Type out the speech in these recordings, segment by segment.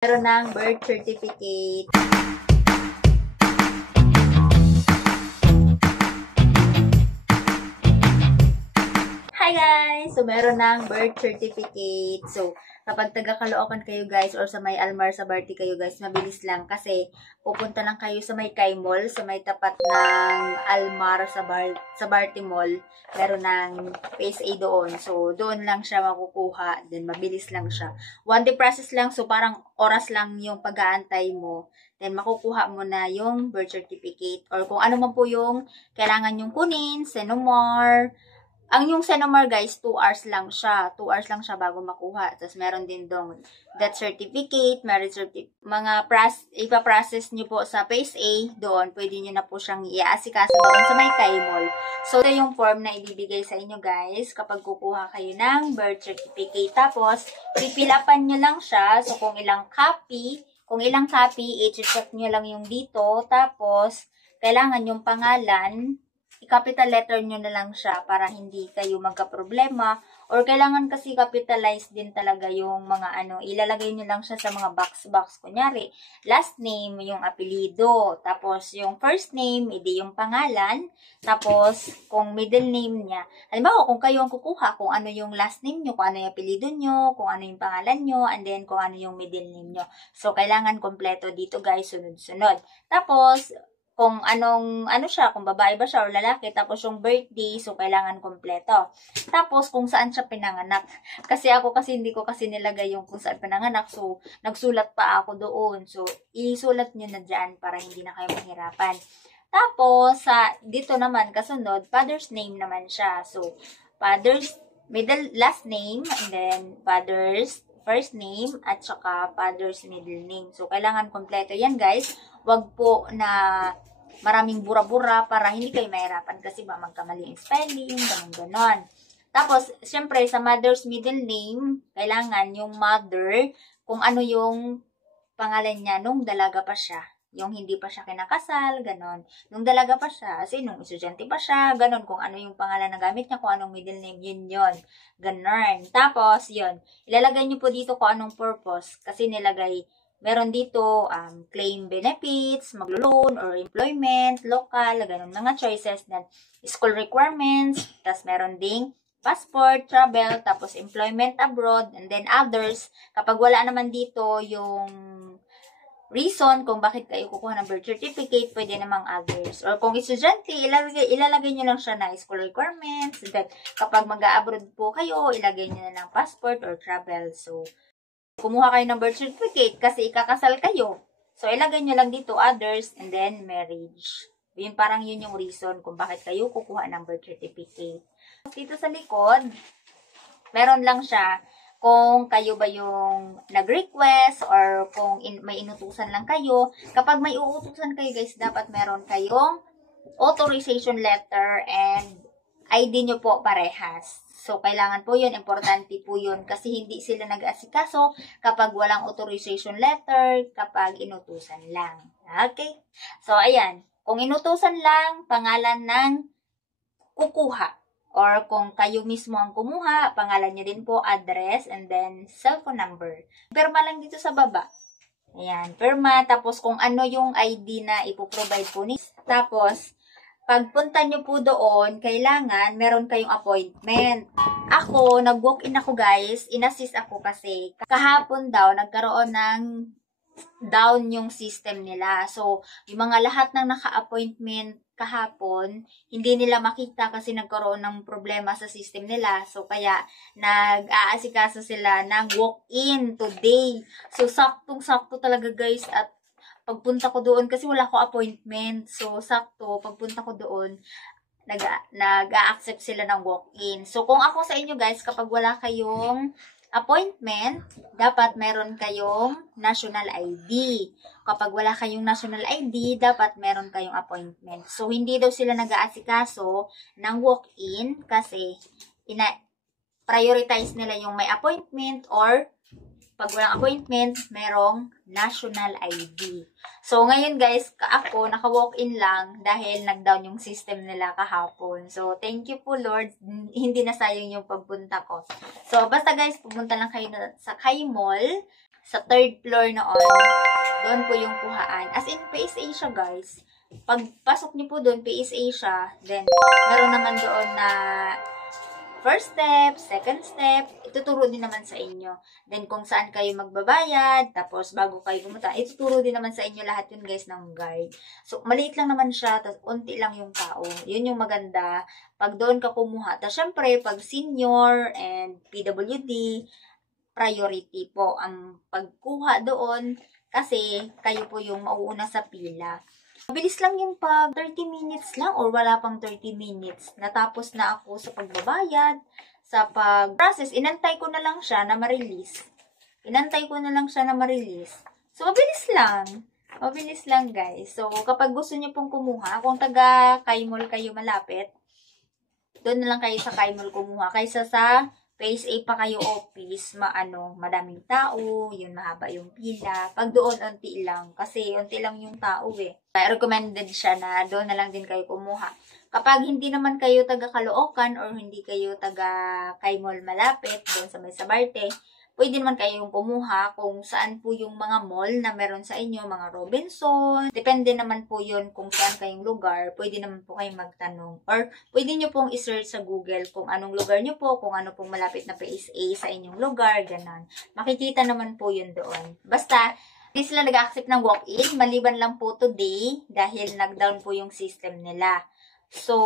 Meron ng birth certificate. Hi guys! So, meron ng birth certificate. So, kapag taga-Caloocan kayo guys or sa may Almar sa Barty kayo guys, mabilis lang kasi pupunta lang kayo sa may Kai Mall, sa may tapat ng Almar sa Barty Mall. Meron ng PSA doon. So, doon lang siya makukuha. Then, mabilis lang siya. One day process lang. So, parang oras lang yung pag-aantay mo. Then, makukuha mo na yung birth certificate. Or kung ano man po yung kailangan yung kunin, Senomar. Ang yung Senomar guys, 2 hours lang siya. 2 hours lang siya bago makuha. Tapos meron din dong death certificate, marriage certificate. Mga ipaprocess nyo po sa PSA doon. Pwede nyo na po siyang i-aasikaso doon sa may Kai Mall. So, ito yung form na ibibigay sa inyo guys kapag kukuha kayo ng birth certificate. Tapos, pipilapan nyo lang siya. So, kung ilang copy, i-check nyo lang yung dito. Tapos, kailangan yung pangalan, i-capital letter nyo na lang siya para hindi kayo magka-problema. Or kailangan kasi capitalize din talaga yung mga ilalagay nyo lang siya sa mga box. Kunyari, last name, yung apelido. Tapos, yung first name, edi yung pangalan. Tapos, kung middle name niya. Halimbawa, kung kayo ang kukuha, kung ano yung last name nyo, kung ano yung apelido nyo, kung ano yung pangalan nyo, and then kung ano yung middle name nyo. So, kailangan kompleto dito guys, sunod-sunod. Tapos, kung kung babae ba siya or lalaki, tapos yung birthday, so kailangan kompleto. Tapos, kung saan siya pinanganak. Kasi hindi ko kasi nilagay yung kung saan pinanganak, so nagsulat pa ako doon. So, isulat nyo na dyan para hindi na kayo mahirapan. Tapos, dito naman, kasunod, father's name naman siya. So, father's last name, and then father's first name, at saka father's middle name. So, kailangan kompleto yan, guys. Wag po na maraming bura-bura para hindi kayo mahirapan kasi ba magkamali yung spelling, ganon. Tapos, syempre, sa mother's middle name, kailangan yung mother, kung ano yung pangalan niya nung dalaga pa siya. Yung hindi pa siya kinakasal, ganon. Nung dalaga pa siya, kasi nung estudyante pa siya, ganon. Kung ano yung pangalan na gamit niya, kung anong middle name, yun. Ganon. Tapos, yun. Ilalagay niyo po dito kung anong purpose. Kasi nilagay, meron dito, claim benefits, maglo-loan, or employment, local, ganun, mga choices na school requirements, tapos meron ding passport, travel, tapos employment abroad, and then others. Kapag wala naman dito yung reason kung bakit kayo kukuha ng birth certificate, pwede namang others. Or kung estudyante, ilalagay nyo lang siya na school requirements. Then, kapag mag-abroad po kayo, ilagay nyo na ng passport or travel. So, kumuha kayo ng birth certificate kasi ikakasal kayo. So, ilagay nyo lang dito others and then marriage. Parang yun yung reason kung bakit kayo kukuha ng birth certificate. Dito sa likod, meron lang siya kung kayo ba yung nag-request or kung may inutusan lang kayo. Kapag may uutusan kayo guys, dapat meron kayong authorization letter and ID nyo po parehas. So, kailangan po yun, importante po yun kasi hindi sila nag-asikaso kapag walang authorization letter, kapag inutusan lang. Okay? So, ayan. Kung inutusan lang, pangalan ng kukuha. Or kung kayo mismo ang kumuha, pangalan nyo din po, address, and then cellphone number. Pirma lang dito sa baba. Ayan, pirma. Tapos, kung ano yung ID na ipoprovide po ni. Tapos, pagpunta nyo po doon, kailangan meron kayong appointment. Ako, nag-walk-in ako guys. In-assist ako kasi kahapon daw, nagkaroon ng down yung system nila. So, yung mga lahat ng naka-appointment kahapon, hindi nila makita kasi nagkaroon ng problema sa system nila. So, kaya nag-aasikaso sila ng walk-in today. So, saktong-sakto talaga guys at pagpunta ko doon, kasi wala ko appointment. So, sakto, pagpunta ko doon, nag-a-accept sila ng walk-in. So, kung ako sa inyo guys, kapag wala kayong appointment, dapat meron kayong national ID. Kapag wala kayong national ID, dapat meron kayong appointment. So, hindi daw sila nag-aasikaso ng walk-in kasi prioritize nila yung may appointment or pag walang appointment, merong national ID. So, ngayon guys, ako, naka-walk-in lang dahil nag-down yung system nila kahapon. So, thank you po Lord. Hindi na sayang yung pagpunta ko. So, basta guys, pumunta lang kayo sa Kai Mall. sa 3rd floor noon, doon po yung kuhaan. As in, PSA siya guys. Pagpasok niyo po doon, PSA siya. Then, meron naman doon na first step, second step, ituturo din naman sa inyo. Then, kung saan kayo magbabayad, tapos bago kayo pumunta, ituturo din naman sa inyo lahat yun guys ng guide. So, maliit lang naman siya, tapos unti lang yung tao. Yun yung maganda pag doon ka kumuha. Tapos, syempre, pag senior and PWD, priority po ang pagkuha doon kasi kayo po yung mauuna sa pila. Mabilis lang yung pag 30 minutes lang or wala pang 30 minutes. Natapos na ako sa pagbabayad, sa pag-process. Inantay ko na lang siya na ma-release. So, mabilis lang. Mabilis lang guys. So, kapag gusto niyo pong kumuha, kung taga Kaimol kayo malapit, doon na lang kayo sa Kaimol kumuha. Kaysa sa PSA pa kayo office, madaming tao, yun mahaba yung pila. Pag doon, unti lang. Kasi unti lang yung tao eh. Kaya recommended siya na doon na lang din kayo kumuha. Kapag hindi naman kayo taga Caloocan or hindi kayo taga Kaimol malapit, doon sa may Sabarte, pwede naman kayong kumuha kung saan po yung mga mall na meron sa inyo, mga Robinson. Depende naman po yun kung saan kayong lugar. Pwede naman po kayong magtanong. Or pwede nyo pong isearch sa Google kung anong lugar nyo po, kung ano pong malapit na PSA sa inyong lugar, ganon. Makikita naman po yun doon. Basta, hindi sila nag-accept ng walk-in, maliban lang po today dahil nag-down po yung system nila. So,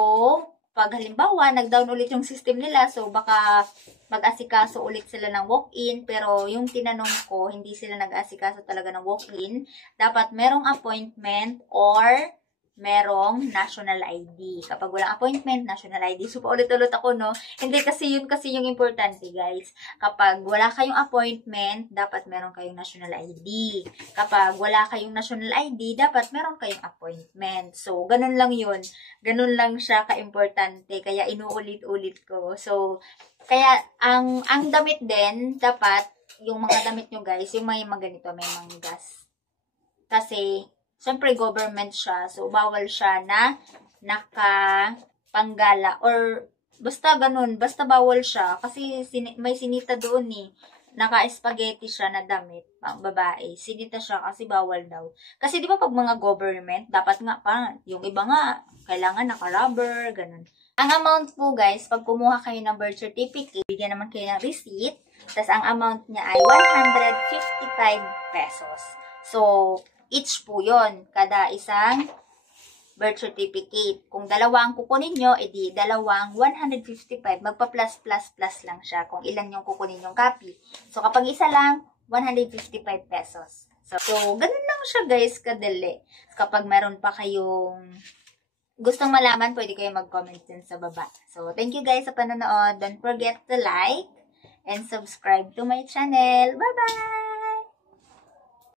pag halimbawa, nag-down ulit yung system nila, so baka mag-asikaso ulit sila ng walk-in, pero yung tinanong ko, hindi sila nag-asikaso talaga ng walk-in. Dapat merong appointment or merong national ID. Kapag walang appointment, national ID. So, paulit-ulit ako, no? Hindi kasi yun kasi yung importante, guys. Kapag wala kayong appointment, dapat meron kayong national ID. Kapag wala kayong national ID, dapat meron kayong appointment. So, ganun lang yun. Ganun lang siya ka-importante. Kaya inuulit-ulit ko. So, kaya ang damit din, dapat, yung mga damit nyo, guys, yung may mga ganito, may manggas. Kasi, siyempre, government siya. So, bawal siya na nakapanggala. Or, basta ganun. Basta bawal siya. Kasi, may sinita doon eh. Naka-spaghetti siya na damit. Pang babae. Sinita siya kasi bawal daw. Kasi, di ba pag mga government, dapat nga pa. Yung iba nga, kailangan naka-rubber, ganun. Ang amount po, guys, pag kumuha kayo ng birth certificate, bigyan naman kayo ng receipt. Tapos, ang amount niya ay 155 pesos. So, each po yun, kada isang birth certificate. Kung dalawa ang kukunin nyo, edi dalawang 155. Magpa-plus lang siya kung ilan yung kukunin yung copy. So, kapag isa lang, 155 pesos. So ganun lang siya guys, kadali. Kapag meron pa kayong gustong malaman, pwede kayo mag-comment din sa baba. So, thank you guys sa panonood. Don't forget to like and subscribe to my channel. Bye-bye!